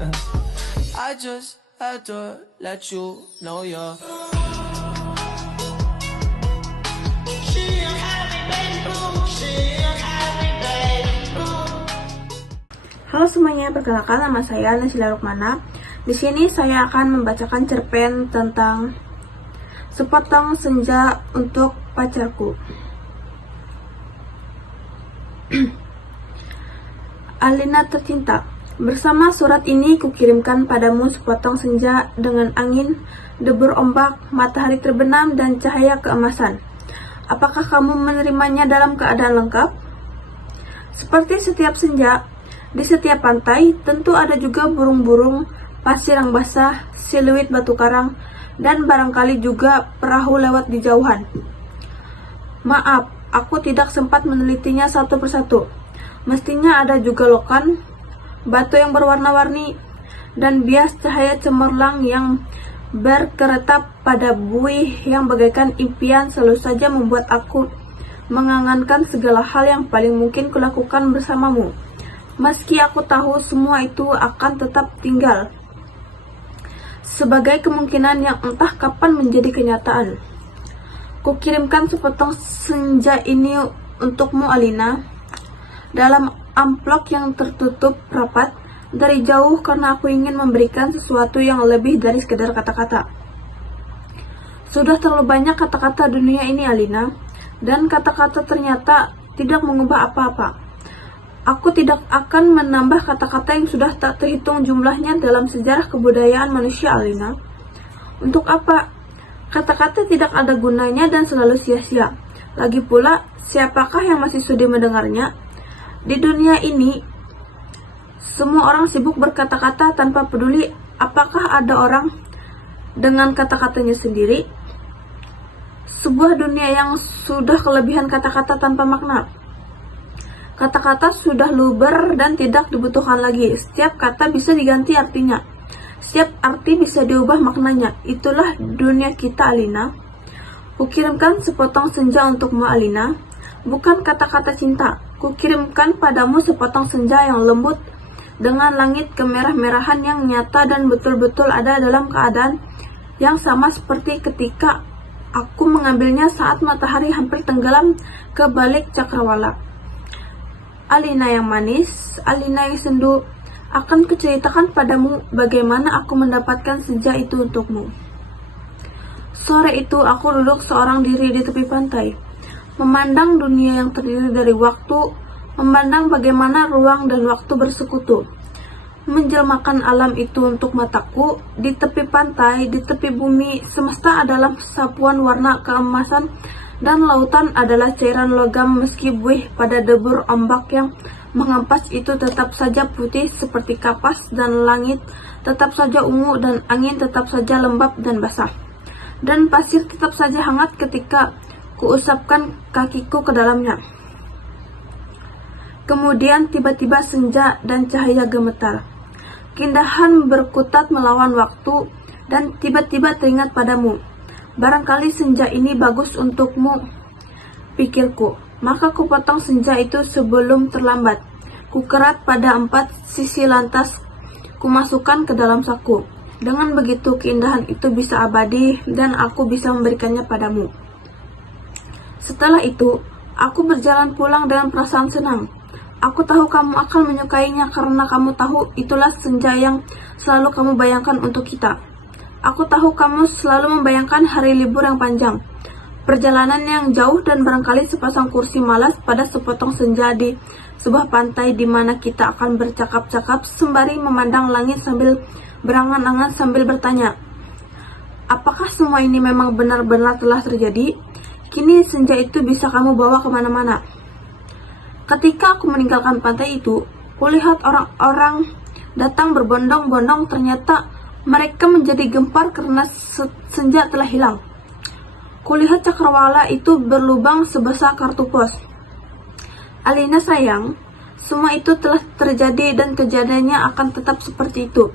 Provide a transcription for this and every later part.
I just had to let you know you're. Halo semuanya, perkenalkan nama saya Nasila Rukmana. Di sini saya akan membacakan cerpen tentang Sepotong Senja untuk Pacarku. Alina tercinta, bersama surat ini kukirimkan padamu sepotong senja dengan angin, debur ombak, matahari terbenam, dan cahaya keemasan. Apakah kamu menerimanya dalam keadaan lengkap? Seperti setiap senja, di setiap pantai tentu ada juga burung-burung, pasir yang basah, siluet batu karang, dan barangkali juga perahu lewat di jauhan. Maaf, aku tidak sempat menelitinya satu persatu. Mestinya ada juga lokan, batu yang berwarna-warni, dan bias cahaya cemerlang yang berkeretap pada buih yang bagaikan impian selalu saja membuat aku mengangankan segala hal yang paling mungkin kulakukan bersamamu. Meski aku tahu semua itu akan tetap tinggal sebagai kemungkinan yang entah kapan menjadi kenyataan. Kukirimkan sepotong senja ini untukmu, Alina, dalam amplop yang tertutup rapat dari jauh karena aku ingin memberikan sesuatu yang lebih dari sekedar kata-kata. Sudah terlalu banyak kata-kata dunia ini, Alina, dan kata-kata ternyata tidak mengubah apa-apa. Aku tidak akan menambah kata-kata yang sudah tak terhitung jumlahnya dalam sejarah kebudayaan manusia, Alina. Untuk apa? Kata-kata tidak ada gunanya dan selalu sia-sia. Lagi pula, siapakah yang masih sudi mendengarnya? Di dunia ini, semua orang sibuk berkata-kata tanpa peduli apakah ada orang dengan kata-katanya sendiri. Sebuah dunia yang sudah kelebihan kata-kata tanpa makna. Kata-kata sudah luber dan tidak dibutuhkan lagi. Setiap kata bisa diganti artinya. Setiap arti bisa diubah maknanya. Itulah dunia kita, Alina. Kukirimkan sepotong senja untukmu, Alina. Bukan kata-kata cinta. Kukirimkan padamu sepotong senja yang lembut dengan langit kemerah-merahan yang nyata dan betul-betul ada dalam keadaan yang sama seperti ketika aku mengambilnya saat matahari hampir tenggelam ke balik cakrawala. Alina yang manis, Alina yang sendu, akan kuceritakan padamu bagaimana aku mendapatkan senja itu untukmu. Sore itu aku duduk seorang diri di tepi pantai, memandang dunia yang terdiri dari waktu, memandang bagaimana ruang dan waktu bersekutu, menjelmakan alam itu untuk mataku. Di tepi pantai, di tepi bumi, semesta adalah sapuan warna keemasan dan lautan adalah cairan logam, meski buih pada debur ombak yang mengempas itu tetap saja putih seperti kapas, dan langit tetap saja ungu, dan angin tetap saja lembab dan basah, dan pasir tetap saja hangat ketika kuusapkan kakiku ke dalamnya. Kemudian tiba-tiba senja dan cahaya gemetar. Keindahan berkutat melawan waktu, dan tiba-tiba teringat padamu. Barangkali senja ini bagus untukmu, pikirku. Maka kupotong senja itu sebelum terlambat. Kukerat pada 4 sisi lantas kumasukkan ke dalam saku. Dengan begitu keindahan itu bisa abadi dan aku bisa memberikannya padamu. Setelah itu, aku berjalan pulang dengan perasaan senang. Aku tahu kamu akan menyukainya karena kamu tahu itulah senja yang selalu kamu bayangkan untuk kita. Aku tahu kamu selalu membayangkan hari libur yang panjang, perjalanan yang jauh, dan barangkali sepasang kursi malas pada sepotong senja di sebuah pantai di mana kita akan bercakap-cakap sembari memandang langit sambil berangan-angan sambil bertanya, apakah semua ini memang benar-benar telah terjadi? Kini senja itu bisa kamu bawa kemana-mana. Ketika aku meninggalkan pantai itu, kulihat orang-orang datang berbondong-bondong. Ternyata mereka menjadi gempar karena senja telah hilang. Kulihat cakrawala itu berlubang sebesar kartu pos. Alina sayang, semua itu telah terjadi dan kejadiannya akan tetap seperti itu.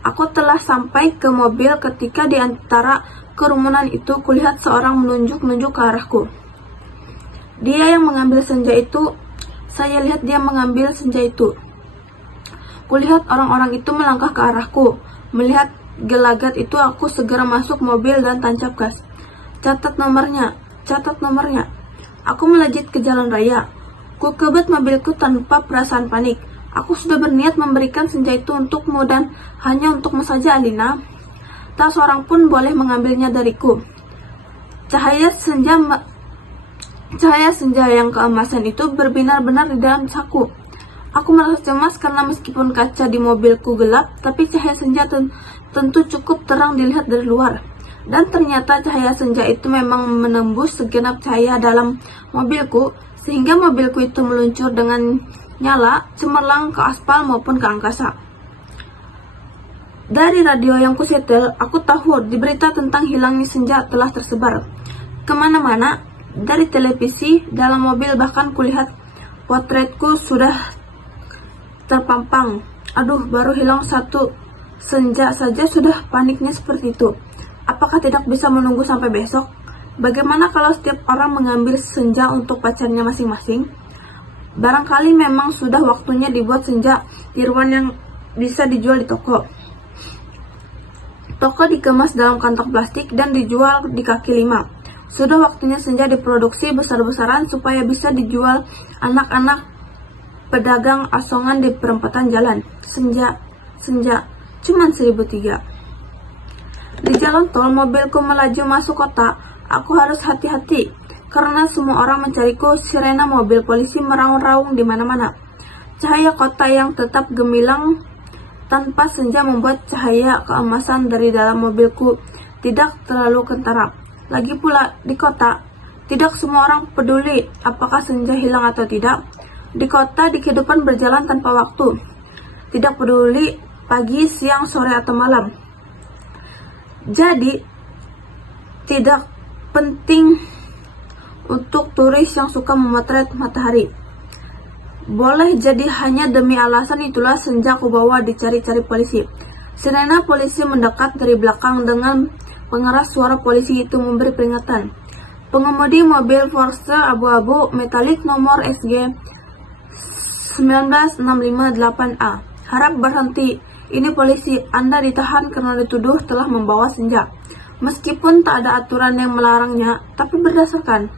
Aku telah sampai ke mobil ketika di antara kerumunan itu kulihat seorang menunjuk-nunjuk ke arahku. Dia yang mengambil senja itu, saya lihat dia mengambil senja itu. Kulihat orang-orang itu melangkah ke arahku. Melihat gelagat itu, aku segera masuk mobil dan tancap gas. Catat nomornya, catat nomornya. Aku melejit ke jalan raya. Ku kebet mobilku tanpa perasaan panik. Aku sudah berniat memberikan senja itu untukmu dan hanya untukmu saja, Alina. Tak seorang pun boleh mengambilnya dariku. Cahaya senja yang keemasan itu berbinar-binar di dalam saku. Aku merasa cemas karena meskipun kaca di mobilku gelap, tapi cahaya senja tentu cukup terang dilihat dari luar. Dan ternyata cahaya senja itu memang menembus segenap cahaya dalam mobilku, sehingga mobilku itu meluncur dengan nyala, cemerlang ke aspal maupun ke angkasa. Dari radio yang kusetel, aku tahu di berita tentang hilangnya senja telah tersebar kemana-mana. Dari televisi, dalam mobil, bahkan kulihat potretku sudah terpampang. Aduh, baru hilang satu senja saja sudah paniknya seperti itu. Apakah tidak bisa menunggu sampai besok? Bagaimana kalau setiap orang mengambil senja untuk pacarnya masing-masing? Barangkali memang sudah waktunya dibuat senja tiruan yang bisa dijual di toko. Toko dikemas dalam kantong plastik dan dijual di kaki lima. Sudah waktunya senja diproduksi besar-besaran supaya bisa dijual anak-anak pedagang asongan di perempatan jalan. Senja, cuman 1.003. Di jalan tol, mobilku melaju masuk kota. Aku harus hati-hati karena semua orang mencariku. Sirena mobil polisi meraung-raung di mana-mana. Cahaya kota yang tetap gemilang tanpa senja membuat cahaya keemasan dari dalam mobilku tidak terlalu kentara. Lagi pula di kota, tidak semua orang peduli apakah senja hilang atau tidak. Di kota, di kehidupan berjalan tanpa waktu. Tidak peduli pagi, siang, sore, atau malam. Jadi, tidak penting untuk turis yang suka memotret matahari. Boleh jadi hanya demi alasan itulah senja ku bawa dicari-cari polisi. Sirena polisi mendekat dari belakang dengan pengeras suara polisi itu memberi peringatan. Pengemudi mobil Force abu-abu metalik nomor SG 19658A. Harap berhenti. Ini polisi. Anda ditahan karena dituduh telah membawa senja. Meskipun tak ada aturan yang melarangnya, tapi berdasarkan.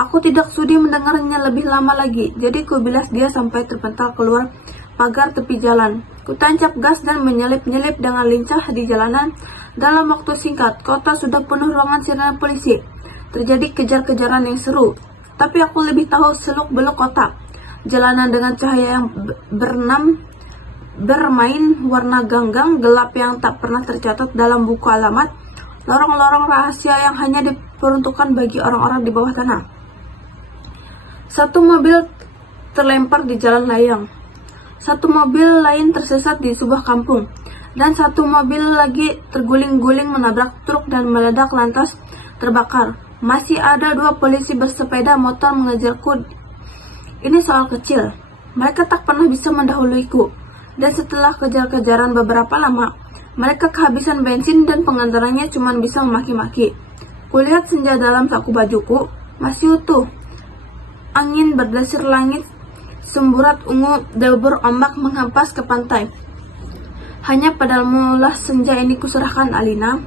Aku tidak sudi mendengarnya lebih lama lagi, jadi ku bilas dia sampai terpental keluar pagar tepi jalan. Ku tancap gas dan menyelip-nyelip dengan lincah di jalanan. Dalam waktu singkat, kota sudah penuh ruangan sirena polisi. Terjadi kejar-kejaran yang seru. Tapi aku lebih tahu seluk-beluk kota. Jalanan dengan cahaya yang bermain warna ganggang gelap yang tak pernah tercatat dalam buku alamat, lorong-lorong rahasia yang hanya diperuntukkan bagi orang-orang di bawah tanah. Satu mobil terlempar di jalan layang, satu mobil lain tersesat di sebuah kampung, dan satu mobil lagi terguling-guling menabrak truk dan meledak lantas terbakar. Masih ada 2 polisi bersepeda motor mengejarku. Ini soal kecil. Mereka tak pernah bisa mendahuluiku. Dan setelah kejar-kejaran beberapa lama, mereka kehabisan bensin dan pengantarannya cuma bisa memaki-maki. Kulihat senja dalam saku bajuku masih utuh. Angin berdesir langit, semburat ungu debur ombak menghampas ke pantai. Hanya padamu lah senja ini kuserahkan, Alina.